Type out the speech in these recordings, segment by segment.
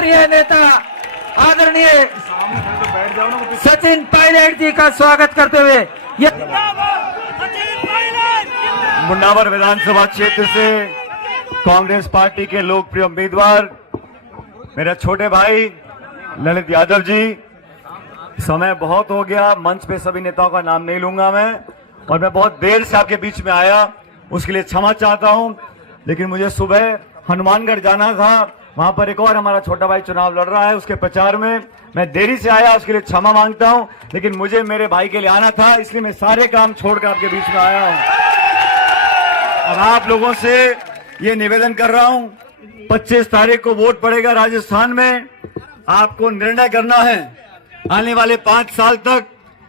लोकप्रिय नेता आदरणीय सचिन पायलट जी का स्वागत करते हुए मुंडावर विधानसभा क्षेत्र से कांग्रेस पार्टी के लोकप्रिय उम्मीदवार मेरे छोटे भाई ललित यादव जी, समय बहुत हो गया, मंच पे सभी नेताओं का नाम नहीं लूंगा मैं, और मैं बहुत देर से आपके बीच में आया, उसके लिए क्षमा चाहता हूं। लेकिन मुझे सुबह हनुमानगढ़ जाना था, वहां पर एक और हमारा छोटा भाई चुनाव लड़ रहा है, उसके प्रचार में मैं देरी से आया, उसके लिए क्षमा मांगता हूं। लेकिन मुझे मेरे भाई के लिए आना था, इसलिए मैं सारे काम छोड़कर आपके बीच में आया हूं। और आप लोगों से ये निवेदन कर रहा हूं, 25 तारीख को वोट पड़ेगा राजस्थान में, आपको निर्णय करना है आने वाले 5 साल तक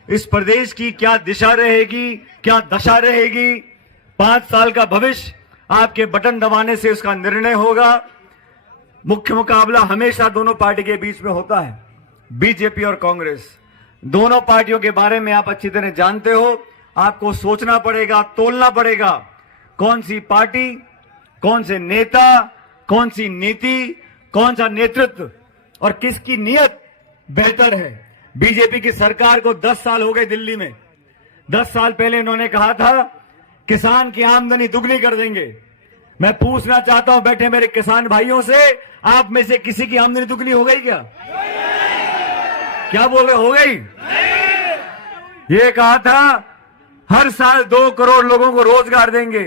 इस प्रदेश की क्या दिशा रहेगी, क्या दशा रहेगी। 5 साल का भविष्य आपके बटन दबाने से उसका निर्णय होगा। मुख्य मुकाबला हमेशा दोनों पार्टी के बीच में होता है, बीजेपी और कांग्रेस। दोनों पार्टियों के बारे में आप अच्छी तरह जानते हो। आपको सोचना पड़ेगा, तोलना पड़ेगा, कौन सी पार्टी, कौन से नेता, कौन सी नीति, कौन सा नेतृत्व और किसकी नीयत बेहतर है। बीजेपी की सरकार को 10 साल हो गए दिल्ली में। 10 साल पहले इन्होंने कहा था किसान की आमदनी दुगनी कर देंगे। मैं पूछना चाहता हूं बैठे मेरे किसान भाइयों से, आप में से किसी की आमदनी दुगनी हो गई क्या? क्या बोल रहे, हो गई? ये कहा था हर साल 2 करोड़ लोगों को रोजगार देंगे।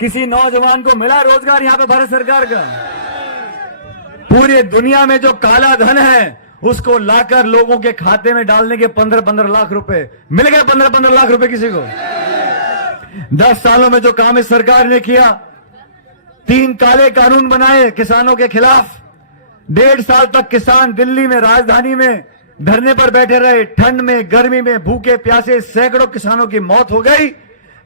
किसी नौजवान को मिला रोजगार यहां पे भारत सरकार का? पूरी दुनिया में जो काला धन है उसको लाकर लोगों के खाते में डालने के 15-15 लाख रुपए मिल गए। 15-15 लाख रुपए किसी को? 10 सालों में जो काम इस सरकार ने किया, 3 काले कानून बनाए किसानों के खिलाफ। 1.5 साल तक किसान दिल्ली में, राजधानी में धरने पर बैठे रहे, ठंड में, गर्मी में, भूखे प्यासे सैकड़ों किसानों की मौत हो गई।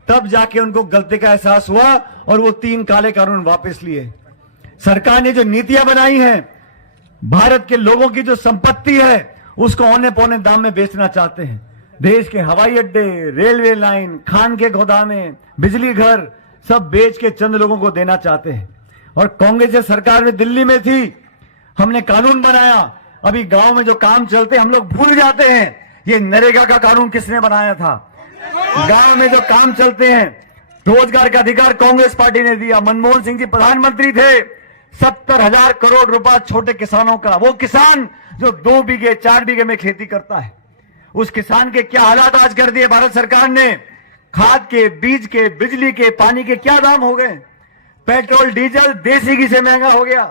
तब जाके उनको गलती का एहसास हुआ और वो 3 काले कानून वापस लिए। सरकार ने जो नीतियां बनाई हैं, भारत के लोगों की जो संपत्ति है उसको औने पौने दाम में बेचना चाहते हैं। देश के हवाई अड्डे, रेलवे लाइन, खान के गोदामे, बिजली घर सब बेच के चंद लोगों को देना चाहते हैं। और कांग्रेस सरकार में दिल्ली में थी, हमने कानून बनाया, अभी गांव में जो काम चलते हम लोग भूल जाते हैं ये नरेगा का कानून किसने बनाया था। गांव में जो काम चलते हैं, रोजगार का अधिकार कांग्रेस पार्टी ने दिया। मनमोहन सिंह जी प्रधानमंत्री थे, 70,000 करोड़ रुपया छोटे किसानों का। वो किसान जो 2 बीघे 4 बीघे में खेती करता है, उस किसान के क्या हालात आज कर दिए भारत सरकार ने। खाद के, बीज के, बिजली के, पानी के क्या दाम हो गए। पेट्रोल डीजल देसी घी से महंगा हो गया।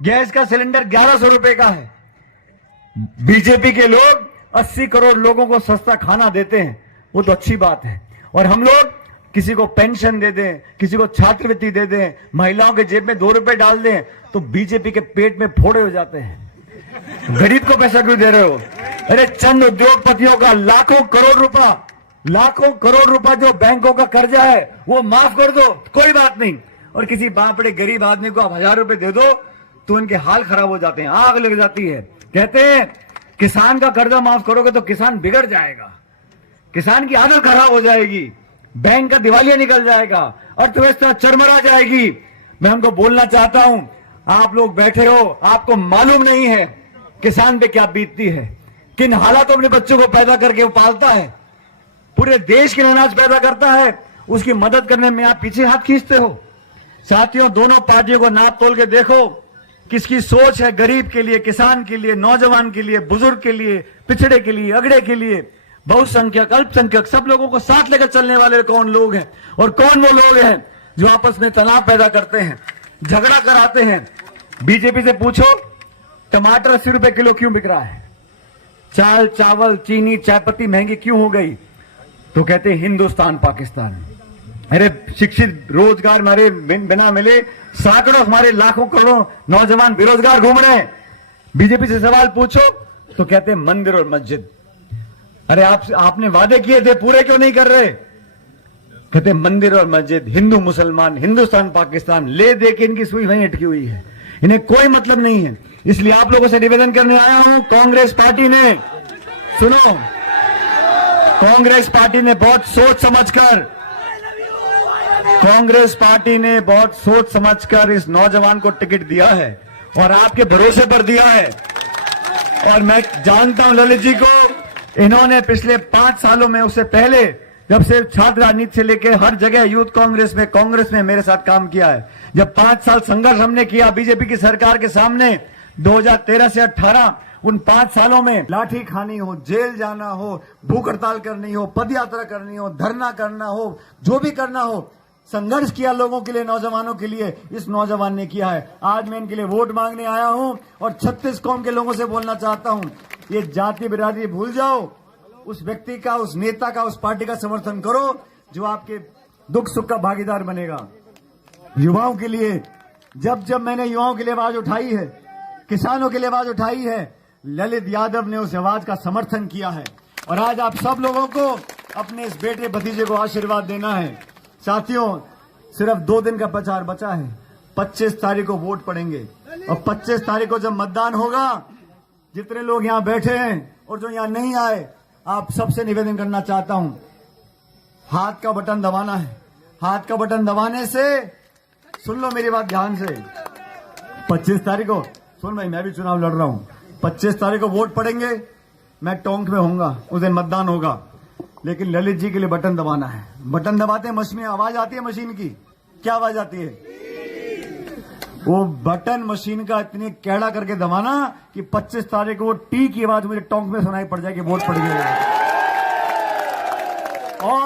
गैस का सिलेंडर 1100 रुपए का है। बीजेपी के लोग 80 करोड़ लोगों को सस्ता खाना देते हैं, वो तो अच्छी बात है। और हम लोग किसी को पेंशन दे दें, किसी को छात्रवृत्ति दे दें, महिलाओं के जेब में 2 रुपए डाल दें तो बीजेपी के पेट में फोड़े हो जाते हैं। गरीब को पैसा क्यों दे रहे हो? अरे चंद उद्योगपतियों का लाखों करोड़ रुपया जो बैंकों का कर्जा है वो माफ कर दो, कोई बात नहीं। और किसी बापड़े गरीब आदमी को आप 1000 रुपए दे दो तो उनके हाल खराब हो जाते हैं, आग लग जाती है। कहते हैं किसान का कर्जा माफ करोगे तो किसान बिगड़ जाएगा, किसान की आदत खराब हो जाएगी, बैंक का दिवालिया निकल जाएगा, अर्थव्यवस्था चरमरा जाएगी। मैं हमको बोलना चाहता हूं, आप लोग बैठे हो, आपको मालूम नहीं है किसान पे क्या बीतती है, किन हालातों अपने बच्चों को पैदा करके वो पालता है, पूरे देश के लिए अनाज पैदा करता है, उसकी मदद करने में आप पीछे हाथ खींचते हो। साथियों, दोनों पार्टियों को नाप तोल के देखो, किसकी सोच है गरीब के लिए, किसान के लिए, नौजवान के लिए, बुजुर्ग के लिए, पिछड़े के लिए, अगड़े के लिए, बहुसंख्यक, अल्पसंख्यक, सब लोगों को साथ लेकर चलने वाले कौन लोग हैं। और कौन वो लोग हैं जो आपस में तनाव पैदा करते हैं, झगड़ा कराते हैं। बीजेपी से पूछो टमाटर 80 रुपए किलो क्यों बिक रहा है, चाल, चावल, चीनी, चायपत्ती महंगी क्यों हो गई, तो कहते हैं हिंदुस्तान पाकिस्तान। अरे शिक्षित, रोजगार हमारे बिना मिले सैकड़ों, हमारे लाखों करोड़ों नौजवान बेरोजगार घूम रहे हैं। बीजेपी से सवाल पूछो तो कहते हैं मंदिर और मस्जिद। अरे आपने वादे किए थे, पूरे क्यों नहीं कर रहे? कहते मंदिर और मस्जिद, हिंदू मुसलमान, हिंदुस्तान पाकिस्तान, ले दे के इनकी सुई वहीं अटकी हुई है, इन्हें कोई मतलब नहीं है। इसलिए आप लोगों से निवेदन करने आया हूं, कांग्रेस पार्टी ने, सुनो, कांग्रेस पार्टी ने बहुत सोच समझकर इस नौजवान को टिकट दिया है। और आपके भरोसे पर दिया है। और मैं जानता हूं ललित जी को, इन्होंने पिछले 5 सालों में, उससे पहले जब से छात्र राजनीति से लेकर हर जगह यूथ कांग्रेस में मेरे साथ काम किया है। जब 5 साल संघर्ष हमने किया बीजेपी की सरकार के सामने 2013 से 18, उन 5 सालों में लाठी खानी हो, जेल जाना हो, भूख हड़ताल करनी हो, पदयात्रा करनी हो, धरना करना हो, जो भी करना हो, संघर्ष किया लोगों के लिए, नौजवानों के लिए। इस नौजवान ने किया है। आज मैं इनके लिए वोट मांगने आया हूं और 36 कौम के लोगों से बोलना चाहता हूं, ये जाति बिरादरी भूल जाओ, उस व्यक्ति का, उस नेता का, उस पार्टी का समर्थन करो जो आपके दुख सुख का भागीदार बनेगा। युवाओं के लिए, जब मैंने युवाओं के लिए आवाज उठाई है, किसानों के लिए आवाज उठाई है, ललित यादव ने उस आवाज का समर्थन किया है। और आज आप सब लोगों को अपने इस बेटे भतीजे को आशीर्वाद देना है। साथियों, सिर्फ 2 दिन का प्रचार बचा है। 25 तारीख को वोट पड़ेंगे और 25 तारीख को जब मतदान होगा, जितने लोग यहां बैठे हैं और जो यहां नहीं आए, आप सबसे निवेदन करना चाहता हूं, हाथ का बटन दबाना है। हाथ का बटन दबाने से, सुन लो मेरी बात ध्यान से, 25 तारीख को, सुन भाई, मैं भी चुनाव लड़ रहा हूं, 25 तारीख को वोट पड़ेंगे, मैं टोंक में होऊंगा, उस दिन मतदान होगा, लेकिन ललित जी के लिए बटन दबाना है। बटन दबाते हैं, मशीन में आवाज आती है, मशीन की क्या आवाज आती है? वो बटन मशीन का इतने कैड़ा करके दबाना कि 25 तारीख को वो टी की आवाज मुझे टोंक में सुनाई पड़ जाएगी, वोट पड़ गया। और